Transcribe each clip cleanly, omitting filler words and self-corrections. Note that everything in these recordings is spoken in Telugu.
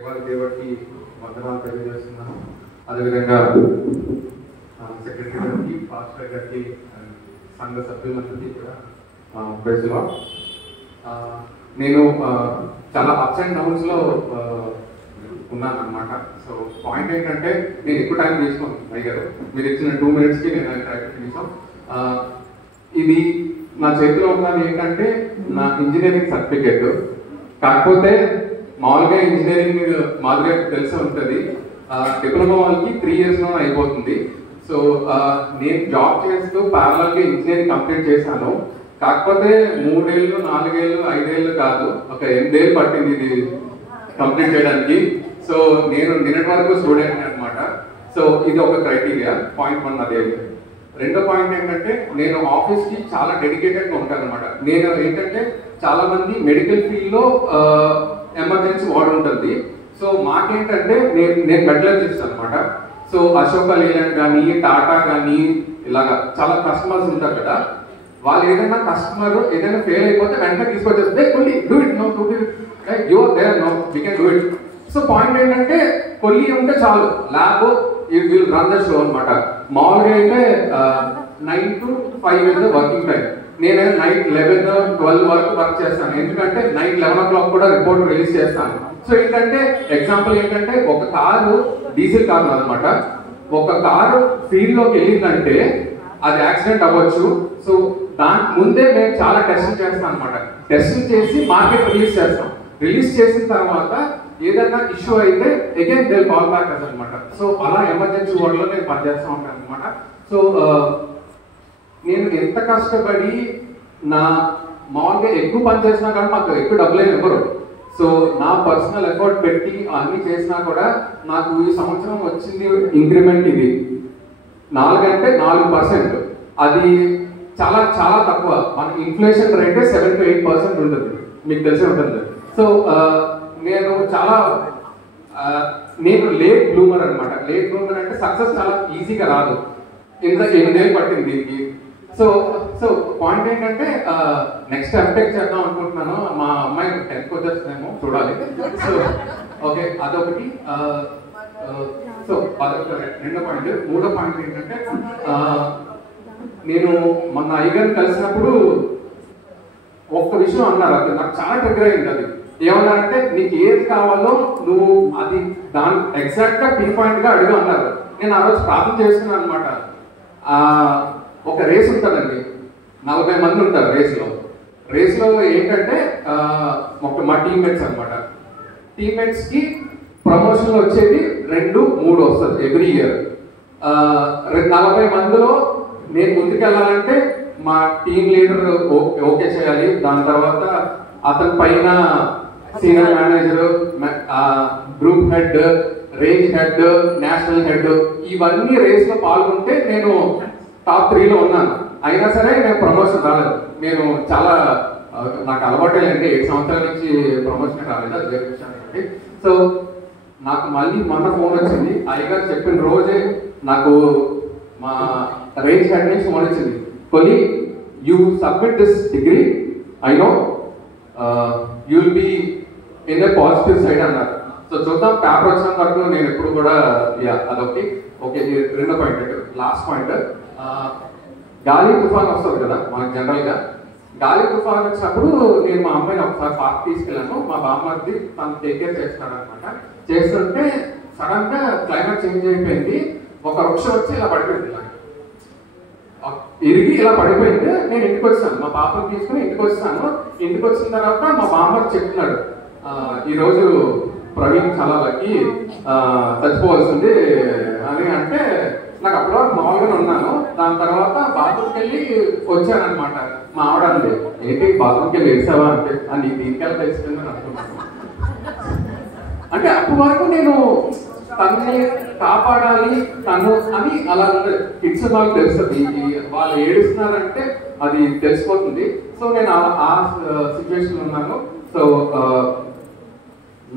దేవుడికి వందనాలు తెలియజేస్తున్నాను. అదేవిధంగా సెక్రటరీ గారికి, పాస్టర్ గారికి, సంఘ సభ్యులందరికీ కూడా ప్రైజ్ లార్డ్. నేను చాలా అప్స్ అండ్ డౌన్స్లో ఉన్నాను అనమాట. సో పాయింట్ ఏంటంటే నేను ఎక్కువ టైం తీసుకోను అయ్యారు. మీరు ఇచ్చిన 2 minutesకి నేను ట్రై ఫినిషాం. ఇది నా చేతిలో ఉన్నది ఏంటంటే నా ఇంజనీరింగ్ సర్టిఫికేట్. కాకపోతే మామూలుగా ఇంజనీరింగ్ మాదిరిగా తెలిసి ఉంటుంది, డిప్లొమా వాళ్ళకి 3 yearsలో అయిపోతుంది. సో నేను జాబ్ చేస్తూ ప్యారలల్గా ఇంజనీరింగ్ కంప్లీట్ చేశాను. కాకపోతే 3 ఏళ్ళు 4 ఏళ్ళు 5 ఏళ్ళు కాదు, ఒక 8 ఏళ్ళు పట్టింది ఇది కంప్లీట్ చేయడానికి. సో నేను నిన్నటి వరకు స్టూడెంట్ అనమాట. సో ఇది ఒక క్రైటీరియా, పాయింట్ 1 అదే. రెండో పాయింట్ ఏంటంటే నేను ఆఫీస్కి చాలా డెడికేటెడ్గా ఉంటాను అనమాట. నేను ఏంటంటే చాలా మంది మెడికల్ ఫీల్డ్లో ఎమర్జెన్సీ వార్డ్ ఉంటుంది. సో మాకేంటంటే నేను మెడలర్ చేస్తాను అనమాట. సో అశోక లేలాండ్ కానీ, టాటా కానీ, ఇలాగా చాలా కస్టమర్స్ ఉంటారు కదా. వాళ్ళు ఏదైనా కస్టమర్ ఏదైనా ఫెయిల్ అయిపోతే వెంటనే తీసుకొచ్చేస్తే do it no do it your there no we can do it. So point ఏంటంటే కొల్లి ఉంటే చాలు, lab it will run the show అనమాట. మామూలుగా అయితే 9 to 5 is the working time. నేను నైట్ 11-12 వరకు వర్క్ చేస్తాను. ఎందుకంటే నైట్ 11 o'clock కూడా రిపోర్ట్ రిలీజ్ చేస్తాను. సో ఏంటంటే ఎగ్జాంపుల్ ఏంటంటే ఒక కారు డీజిల్ కారు అనమాట. ఒక కారు ఫీల్డ్ లోకి వెళ్ళిందంటే అది యాక్సిడెంట్ అవ్వచ్చు. సో దానికి ముందే మేము చాలా టెస్ట్ చేస్తాం అనమాట. టెస్ట్ చేసి మార్కెట్ రిలీజ్ చేస్తాం. రిలీజ్ చేసిన తర్వాత ఏదైనా ఇష్యూ అయితే అగైన్ దే కాల్ బ్యాక్ అనమాట. సో అలా ఎమర్జెన్సీ వార్డులో నేను పనిచేస్తూ ఉంటాను అనమాట. సో నేను ఎంత కష్టపడి నా మామూలుగా ఎక్కువ పని చేసినా కానీ మాకు ఎక్కువ డబ్బులు ఇవ్వరు. సో నా పర్సనల్ ఎఫర్ట్ పెట్టి అన్ని చేసినా కూడా నాకు ఈ సంవత్సరం వచ్చింది ఇంక్రిమెంట్ ఇది 4 అంటే 4%. అది చాలా చాలా తక్కువ. మన ఇన్ఫ్లేషన్ రేటే 7 to 8% ఉంటుంది, మీకు తెలిసే ఉంటుంది. సో నేను చాలా నేను లేట్ బ్లూమర్ అనమాట. లేట్ బ్లూమర్ అంటే సక్సెస్ చాలా ఈజీగా రాదు. ఇంత 8 ఏళ్ళు పట్టింది దీనికి. సో సో పాయింట్ ఏంటంటే నెక్స్ట్ ఎంటెక్ చేద్దాం అనుకుంటున్నాను. మా అమ్మాయి 10th వచ్చేస్తుందేమో చూడాలి. సో ఓకే, అదొకటి. సో అదొక రెండో పాయింట్. మూడో పాయింట్ ఏంటంటే నేను మొన్న అయ్యగారిని కలిసినప్పుడు ఒక్క విషయం అన్నారు, అది నాకు చాలా ట్రిగ్గర్ అయింది. అది ఏమన్నారంటే నీకు ఏది కావాలో నువ్వు అది దాని ఎగ్జాక్ట్ గా పిన్ పాయింట్ గా అడుగు అన్నారు. నేను ఆ రోజు ప్రార్థన చేసుకున్నాను అనమాట. ఒక రేస్ ఉంటుందండి, 40 మంది ఉంటారు రేస్లో ఏంటంటే మా టీమ్మేట్స్ అనమాట. టీమ్మేట్స్ కి ప్రమోషన్ వచ్చేది 2-3 వస్తుంది ఎవ్రీ ఇయర్. 40 మందిలో నేను ముందుకెళ్ళాలంటే మా టీం లీడర్ ఓకే చేయాలి. దాని తర్వాత అతని పైన senior manager, group head, range head, national head, ఇవన్నీ రేస్ లో పాల్గొంటే నేను టాప్ 3లో ఉన్నాను. అయినా సరే నేను ప్రమోషన్ రాలేదు. నేను చాలా నాకు అలవాటే లేండి, 7 సంవత్సరాల నుంచి ప్రమోషన్ రాలేదు, అది వేరే విషయం ఏంటి. సో నాకు మళ్ళీ మొన్న ఫోన్ వచ్చింది. అయ్యగారు చెప్పిన రోజే నాకు మా రేంజ్ హెడ్ నుంచి ఫోన్ వచ్చింది. కొలి, you submit this degree, I know you will be in a positive side అన్నారు. సో చూద్దాం, పేపర్ వచ్చిన వరకు నేను ఎప్పుడు కూడా అదొకటి. ఓకే, రెండో పాయింట్. లాస్ట్ పాయింట్, గాలి తుఫాన్ వస్తుంది కదా మనకు జనరల్గా. గాలి తుఫాన్ వచ్చినప్పుడు నేను మా అమ్మాయిని ఒకసారి పార్క్ తీసుకెళ్ళాను. మా బామ్మది తను టేక్ కేర్ చేస్తాడు అనమాట. చేస్తుంటే సడన్ గా క్లైమేట్ చేంజ్ అయిపోయింది. ఒక వృక్షం వచ్చి ఇలా పడిపోయింది, ఇలా ఇరిగి ఇలా పడిపోయింది. నేను ఇంటికి వచ్చాను, మా పాపను తీసుకుని ఇంటికి వచ్చాను. ఇంటికి వచ్చిన తర్వాత మా బామ్మకి చెప్తున్నాడు, ఈరోజు ప్రవీణ్ చాలా లక్కీ, చచ్చిపోవాల్సింది అని. అంటే నాకు అప్పటి వరకు మామూలుగానే ఉన్నాను. దాని తర్వాత బాత్రూమ్కి వెళ్ళి వచ్చాను అనమాట. మా ఆవిడ అంది, ఏంటి బాత్రూమ్కి వెళ్ళి వేసావా అంటే, నీకు దీనికెళ్ళి తెలిసిందని అనుకుంటున్నాను. అంటే అప్పటి వరకు నేను తనని కాపాడాలి తను అని అలా ఉంటుంది. కిడ్స్ వాళ్ళకి తెలుస్తుంది, వాళ్ళు ఏడుస్తున్నారంటే అది తెలిసిపోతుంది. సో నేను ఆ సిచ్యువేషన్ ఉన్నాను. సో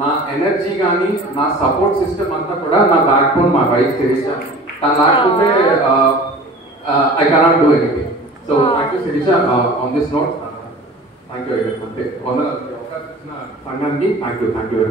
నా ఎనర్జీ కానీ నా సపోర్ట్ సిస్టమ్ అంతా కూడా నా బ్యాక్ బోన్ మా వైఫ్ శిరీష. తను లేకపోతే I cannot do anything. So thank you Shirisha. On this note thank you. వందనాలు సంఘానికి. Thank you.